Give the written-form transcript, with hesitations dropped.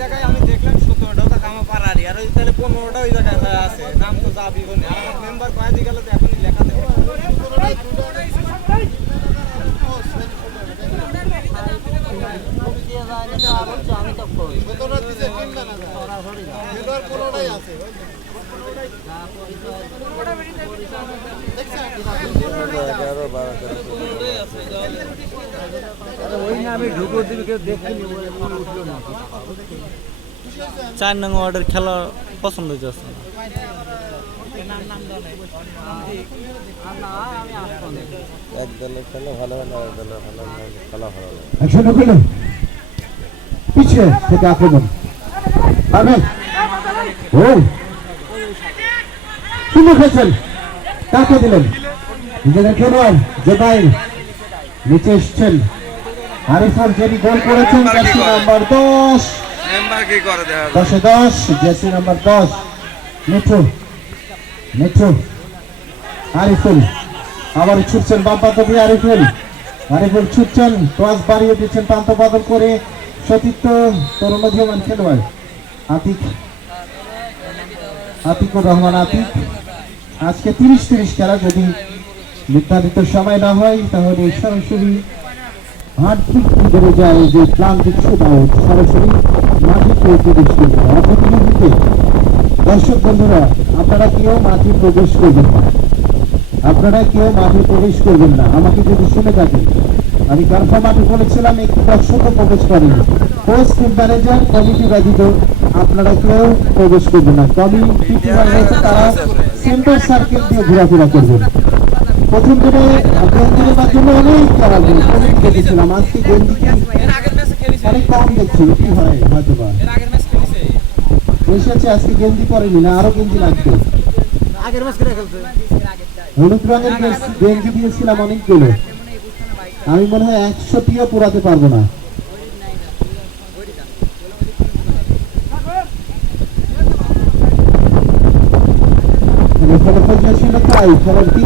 জায়গায় আমি দেখলাম 17টা তো কামা পারারি আর ওই তাহলে 15টা ওই জায়গায় আছে নাম তো যাবি বলে আর মেম্বার কয় দিয়ে গেল তো এখনই লেখা দেবে আমি তো কই আমি ঢুকো দিবি কেউ দেখিনি উঠলো না 4 নং ওয়ার্ডের খেলা পছন্দ হইতেছে না। এক দলের খেলা ভালো ভালো এক দলের ভালো খেলা ভালো লাগে। একশো নব্বই পিছিয়ে থেকে আক্রমণ পাবেন ও সুন্দর খেলছেন কাকে দিলেন নিজেদের খেলোয়াড় জোবাইর নিচে এসছেন আরিফুর যিনি গোল করেছেন জার্সি নাম্বার 10 মেম্বার কি করে দেয়া 10 জার্সি নাম্বার 10 মিঠু আরিফুল আবার ছুটছেন বাম পাতা দিয়ে আরিফুল ছুটছেন ক্রস বাড়িয়ে দিচ্ছেন প্রান্ত বদল করে সতীর্থ তরুণোদীয়মান খেলোয়াড় আতিকুর রহমান আতিক আজকে 30-30 খেলা যদি নির্ধারিত সময় না হয় তাহলে সরাসরি হার্টবিট বেড়ে যায় যে প্রান্তিক শুটআউট সরাসরি মাঠে প্রবেশ করবে অপরদিকে দর্শক বন্ধুরা আপনারা কেউ মাঠে প্রবেশ করবেন না আমাকে যদি শুনে থাকেন আমি কনফার্ম মাঠে বলেছিলাম একটি দর্শকও প্রবেশ করেনি কোচ টিম ম্যানেজার কমিটি ব্যতীত আপনারা কেউ প্রবেশ করবেন না কমিটি রয়েছে তারা সেন্টার সার্কেল দিয়ে ঘোরাফেরা করবেন প্রথম দিনে গেঞ্জির মাধ্যমে অনেক খেলা দেখেছিলাম আজকে গেঞ্জি অনেক কম দেখছি কি হয় হয়তো বা এসেছে আজকে গেঞ্জি পরেনি না আরো গেঞ্জি লাগবে হলুদ রঙের গেঞ্জি দিয়েছিলাম অনেকগুলো আমি মনে হয় 100টিও পুরাতে পারবো না ফলাফল ছিল তাই খেলার 3